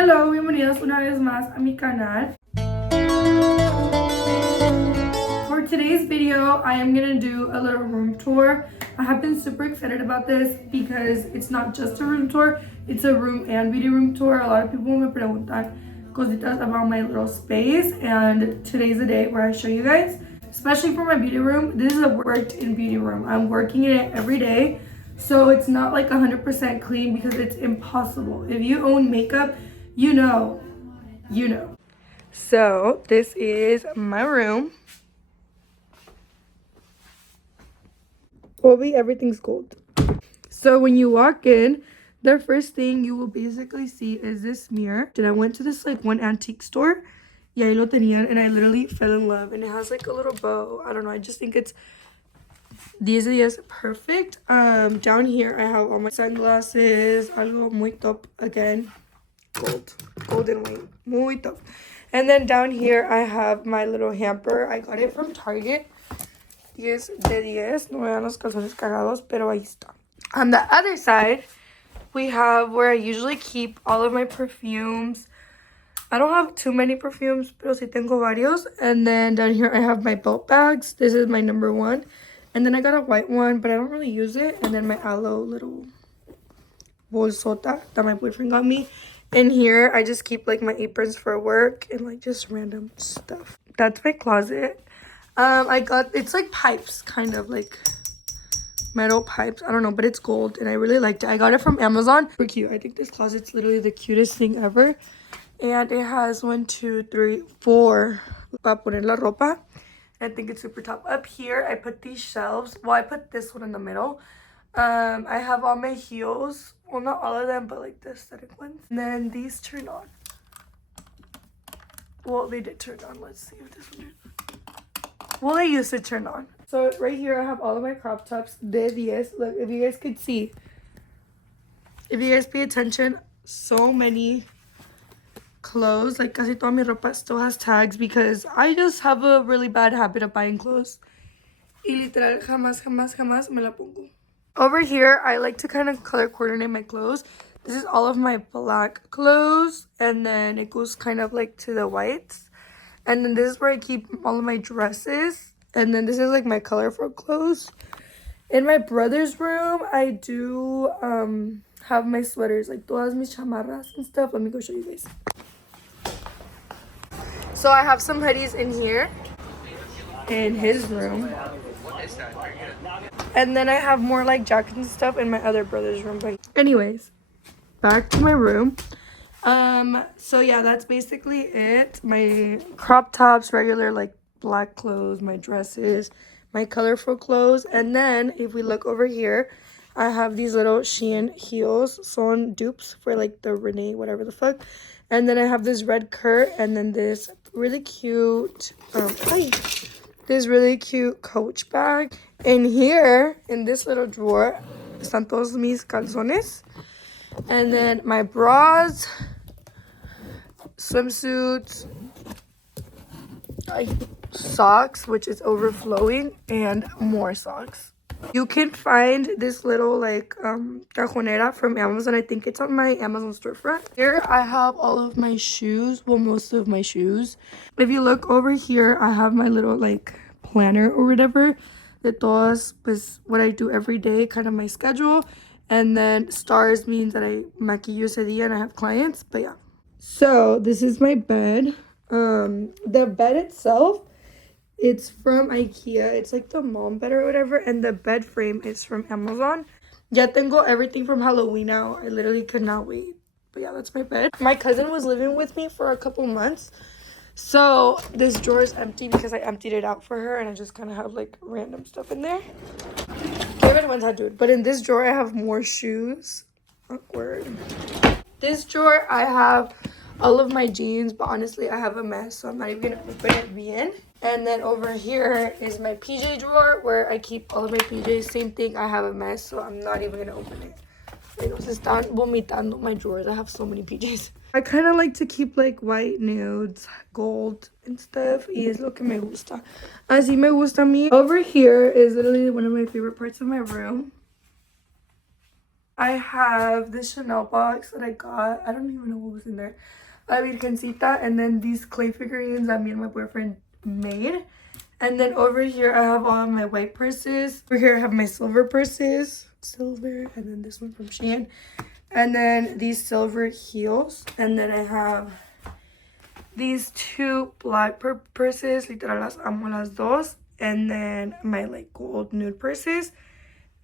Hello, bienvenidos una vez más a mi canal. For today's video, I am gonna do a little room tour. I have been super excited about this because it's not just a room tour, it's a room and beauty room tour. A lot of people me preguntan cositas about my little space, and today's the day where I show you guys, especially for my beauty room. This is a worked in beauty room. I'm working in it every day, so it's not like 100% clean because it's impossible. If you own makeup, you know. So this is my room. Bobby, everything's gold. So when you walk in, the first thing you will basically see is this mirror. And I went to this like one antique store. Y ahí lo tenían, and I literally fell in love. And it has like a little bow. I don't know. I just think it's these are perfect. Down here I have all my sunglasses. Algo muy top again. Gold and white. Muy top. And then down here I have my little hamper. I got it from Target. 10 de 10. No me dan los calzones cagados, pero ahí está. On the other side, we have where I usually keep all of my perfumes. I don't have too many perfumes, pero sí tengo varios. And then down here I have my belt bags. This is my number one. And then I got a white one, but I don't really use it. And then my aloe little bolsota that my boyfriend got me. And here I just keep like my aprons for work and like just random stuff. That's my closet. It's like pipes, kind of like metal pipes. I don't know, but it's gold and I really liked it. I got it from Amazon. Super cute. I think this closet's literally the cutest thing ever. And it has 1, 2, 3, 4 para poner la ropa. I think it's super top. Up here, I put these shelves. Well, I put this one in the middle. I have all my heels. Well, not all of them, but like the aesthetic ones. And then these turn on. Well, they did turn on. Let's see if this one did. Well, they used to turn on. So right here, I have all of my crop tops. De 10. Look, if you guys could see. If you guys pay attention, so many clothes. Like, casi toda mi ropa still has tags because I just have a really bad habit of buying clothes. Y literal, jamás me la pongo. Over here, I like to kind of color coordinate my clothes. This is all of my black clothes, and then it goes kind of like to the whites. And then this is where I keep all of my dresses. And then this is like my colorful clothes. In my brother's room, I do have my sweaters, like todas mis chamarras and stuff. Let me go show you guys. So I have some hoodies in here in his room. And then I have more like jackets and stuff in my other brother's room. But anyways, back to my room. So yeah, that's basically it. My crop tops, regular like black clothes, my dresses, my colorful clothes. And then if we look over here, I have these little Shein heels, son dupes for like the Renee whatever the fuck. And then I have this red Kurt, and then this really cute this really cute Coach bag. And here in this little drawer están todos mis calzones, and then my bras, swimsuits, socks, which is overflowing, and more socks. You can find this little like cajonera from Amazon. I think it's on my Amazon storefront. Here I have all of my shoes, well, most of my shoes. If you look over here, I have my little like planner or whatever, de todas, pues what I do every day, kind of my schedule. And then stars means that I maquillo ese día and I have clients. But yeah, so this is my bed. The bed itself, it's from IKEA. It's like the mom bed or whatever. And the bed frame is from Amazon. Ya tengo everything from Halloween now. I literally could not wait. But yeah, that's my bed. My cousin was living with me for a couple months. So this drawer is empty because I emptied it out for her. And I just kind of have like random stuff in there. David went to do it. But in this drawer, I have more shoes. Awkward. This drawer, I have all of my jeans. But honestly, I have a mess. So I'm not even going to open it bien. And then over here is my PJ drawer where I keep all of my PJs. Same thing, I have a mess, so I'm not even gonna open it. Se están vomitando my drawers. I have so many PJs. I kind of like to keep like white nudes, gold and stuff. Y es lo que me gusta. Así me gusta a mí. Over here is literally one of my favorite parts of my room. I have this Chanel box that I got. I don't even know what was in there. La Virgencita, and then these clay figurines that me and my boyfriend made. And then over here I have all of my white purses. Over here I have my silver purses. Silver, and then this one from Shein. And then these silver heels. And then I have these two black purses. Literal las amo las dos. And then my like gold nude purses.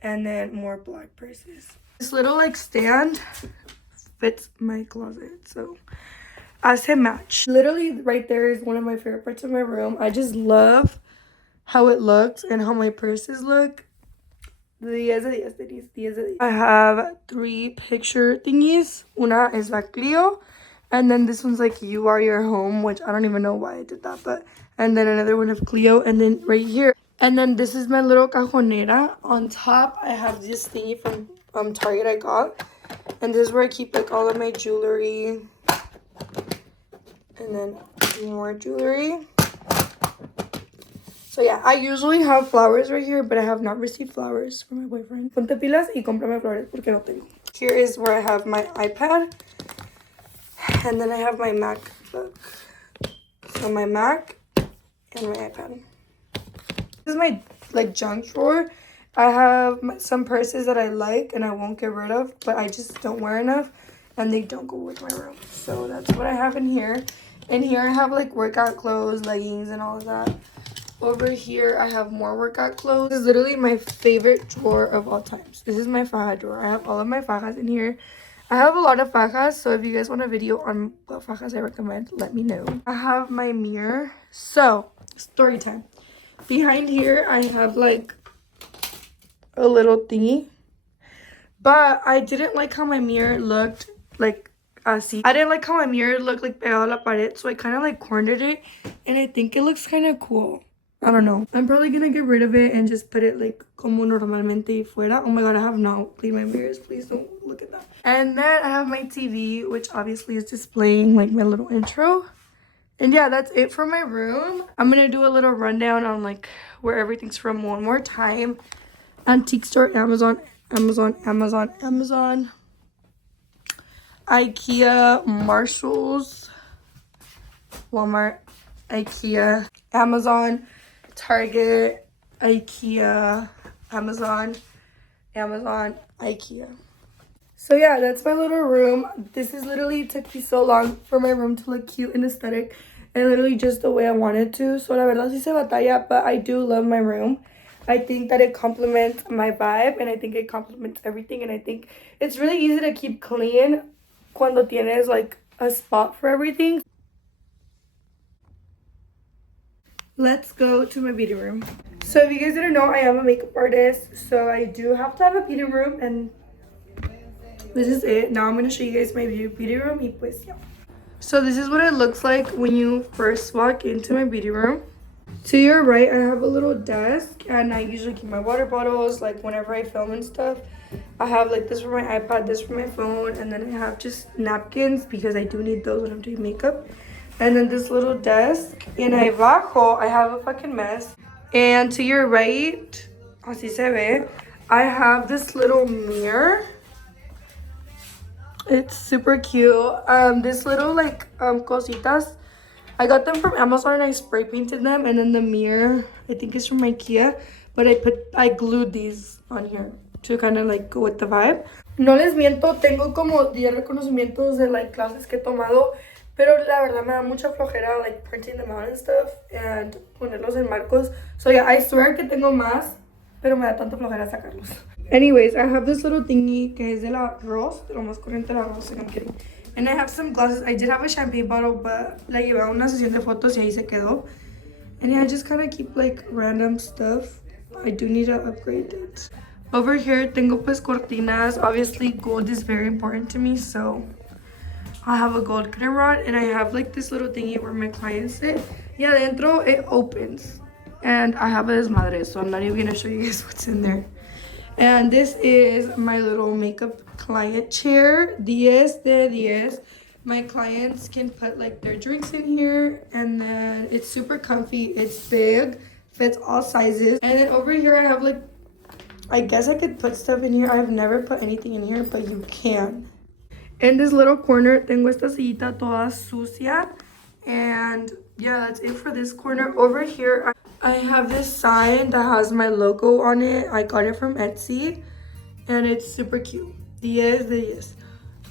And then more black purses. This little like stand fits my closet, so as a match. Literally right there is one of my favorite parts of my room. I just love how it looks and how my purses look. 10 de 10. I have 3 picture thingies. Una is la Clio, and then this one's like You Are Your Home, which I don't even know why I did that, but and then another one of Clio, and then right here. And then this is my little cajonera. On top, I have this thingy from Target I got. And this is where I keep like all of my jewelry. And then more jewelry. So yeah, I usually have flowers right here, but I have not received flowers from my boyfriend. Ponte pilas y cómprame flores porque no tengo. Here is where I have my iPad. And then I have my MacBook. So my Mac and my iPad. This is my like junk drawer. I have some purses that I like and I won't get rid of, but I just don't wear enough and they don't go with my room. So that's what I have in here. And here I have like workout clothes, leggings, and all of that. Over here I have more workout clothes. This is literally my favorite drawer of all times. This is my faja drawer. I have all of my fajas in here. I have a lot of fajas, so if you guys want a video on what fajas I recommend, let me know. I have my mirror. So, story time. Behind here, I have like a little thingy. But I didn't like how my mirror looked like así. I didn't like how my mirror looked like pegado a la pared. So I kind of like cornered it. And I think it looks kind of cool. I don't know. I'm probably going to get rid of it and just put it like como normalmente fuera. Oh my god, I have not cleaned my mirrors. Please don't look at that. And then I have my TV, which obviously is displaying like my little intro. And yeah, that's it for my room. I'm gonna do a little rundown on like where everything's from one more time. Antique store, Amazon, IKEA, Marshalls, Walmart, IKEA, Amazon, Target, IKEA, Amazon, IKEA. So yeah, that's my little room. This is literally took me so long for my room to look cute and aesthetic and literally just the way I wanted to. So la verdad sí se batalla, but I do love my room. I think that it complements my vibe and I think it complements everything, and I think it's really easy to keep clean cuando tienes like a spot for everything. Let's go to my beauty room. So if you guys didn't know, I am a makeup artist, so I do have to have a beauty room, and this is it. Now I'm going to show you guys my beauty room. Y pues, yeah. So this is what it looks like when you first walk into my beauty room. To your right, I have a little desk, and I usually keep my water bottles, like whenever I film and stuff. I have like this for my iPad, this for my phone, and then I have just napkins because I do need those when I'm doing makeup. And then this little desk. And ahí abajo, I have a fucking mess. And to your right, así se ve, I have this little mirror. It's super cute. This little like cositas, I got them from Amazon and I spray painted them. And then the mirror, I think it's from IKEA, but I glued these on here to kind of like go with the vibe. No les miento, tengo como 10 reconocimientos de like clases que he tomado, pero la verdad me da mucha flojera like printing them out and stuff and ponerlos en marcos. So yeah, I swear que tengo más, pero me da tanta flojera sacarlos. Anyways, I have this little thingy que es de la Ross, de lo más corriente de la Ross, and I'm kidding. And I have some glasses. I did have a champagne bottle, but la llevé a una sesión de fotos y ahí se quedó. And yeah, I just kind of keep like random stuff. I do need to upgrade it. Over here, tengo pues cortinas. Obviously, gold is very important to me, so I have a gold curtain rod, and I have like this little thingy where my clients sit. Yeah, dentro it opens, and I have a desmadre, so I'm not even gonna show you guys what's in there. And this is my little makeup client chair, 10 de 10. My clients can put like their drinks in here, and then it's super comfy, it's big, fits all sizes. And then over here I have like I guess I could put stuff in here. I've never put anything in here, but you can. In this little corner, tengo esta sillita toda sucia. And yeah, that's it for this corner. Over here, I have this sign that has my logo on it. I got it from Etsy. And it's super cute. 10 de 10.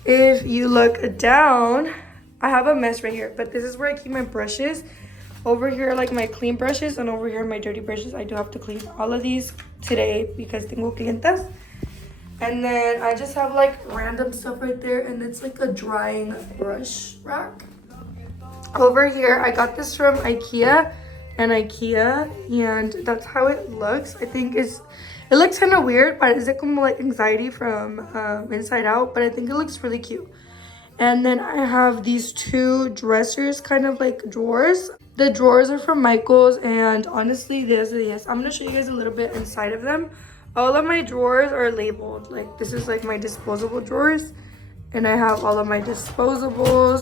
If you look down, I have a mess right here. But this is where I keep my brushes. Over here are like my clean brushes. And over here are my dirty brushes. I do have to clean all of these today because tengo clientas. And then I just have like random stuff right there, and it's like a drying brush rack. Over here, I got this from IKEA, and that's how it looks. I think it looks kind of weird, but it's like anxiety from inside out, but I think it looks really cute. And then I have these two dressers, kind of like drawers. The drawers are from Michaels, and honestly, yes, I'm gonna show you guys a little bit inside of them. All of my drawers are labeled. Like, this is like my disposable drawers, and I have all of my disposables.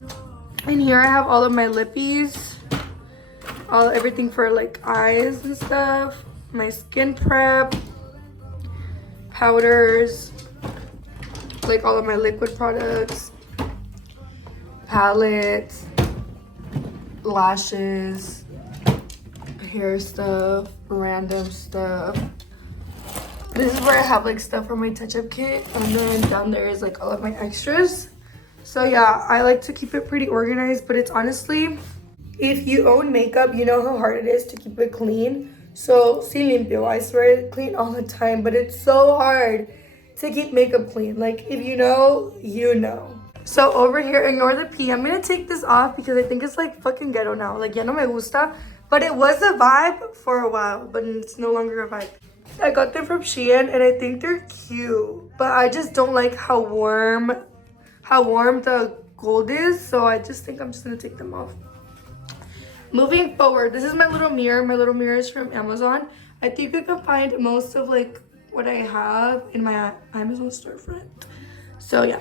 And here I have all of my lippies, everything for like eyes and stuff, my skin prep, powders, like all of my liquid products, palettes, lashes, hair stuff, random stuff. This is where I have like stuff for my touch-up kit, and then down there is like all of my extras. So yeah, I like to keep it pretty organized, but it's honestly, if you own makeup, you know how hard it is to keep it clean. So sí limpio, I swear it's clean all the time, but it's so hard to keep makeup clean. Like, if you know, you know. So over here, ignore the pee. I'm gonna take this off because I think it's like fucking ghetto now. Like, ya no me gusta. But it was a vibe for a while, but it's no longer a vibe. I got them from Shein, and I think they're cute, but I just don't like how warm the gold is, so I just think I'm just gonna take them off. Moving forward, this is my little mirror. My little mirror is from Amazon. I think you can find most of like what I have in my Amazon storefront. So yeah,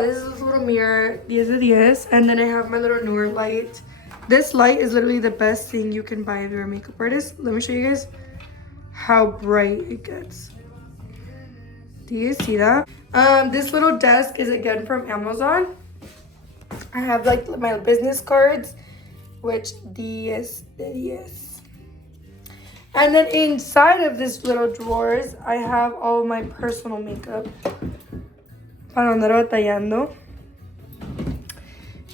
this is this little mirror, 10 de 10, and then I have my little newer light. This light is literally the best thing you can buy if you're a makeup artist. Let me show you guys how bright it gets. Do you see that? This little desk is again from Amazon. I have like my business cards, which 10 de 10. And then inside of this little drawers, I have all my personal makeup. Para andar batallando.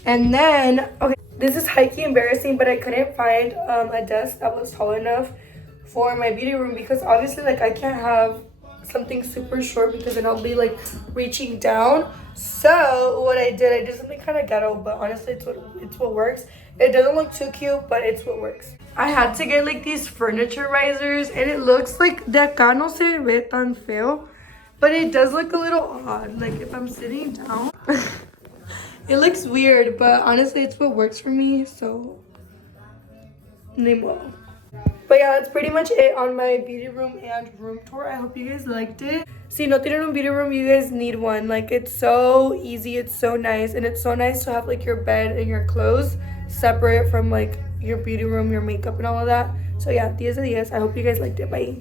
And then, okay, this is high-key embarrassing, but I couldn't find a desk that was tall enough for my beauty room, because obviously like I can't have something super short because then I'll be like reaching down. So what I did something kind of ghetto, but honestly it's what works. It doesn't look too cute, but it's what works. I had to get like these furniture risers, and it looks like de acá no se ve tan feo, but it does look a little odd. Like if I'm sitting down, it looks weird, but honestly it's what works for me, so ni modo. But yeah, that's pretty much it on my beauty room and room tour. I hope you guys liked it. Si no tienen un beauty room, you guys need one. Like, it's so easy, it's so nice, and it's so nice to have like your bed and your clothes separate from like your beauty room, your makeup, and all of that. So yeah, 10 de 10. I hope you guys liked it. Bye.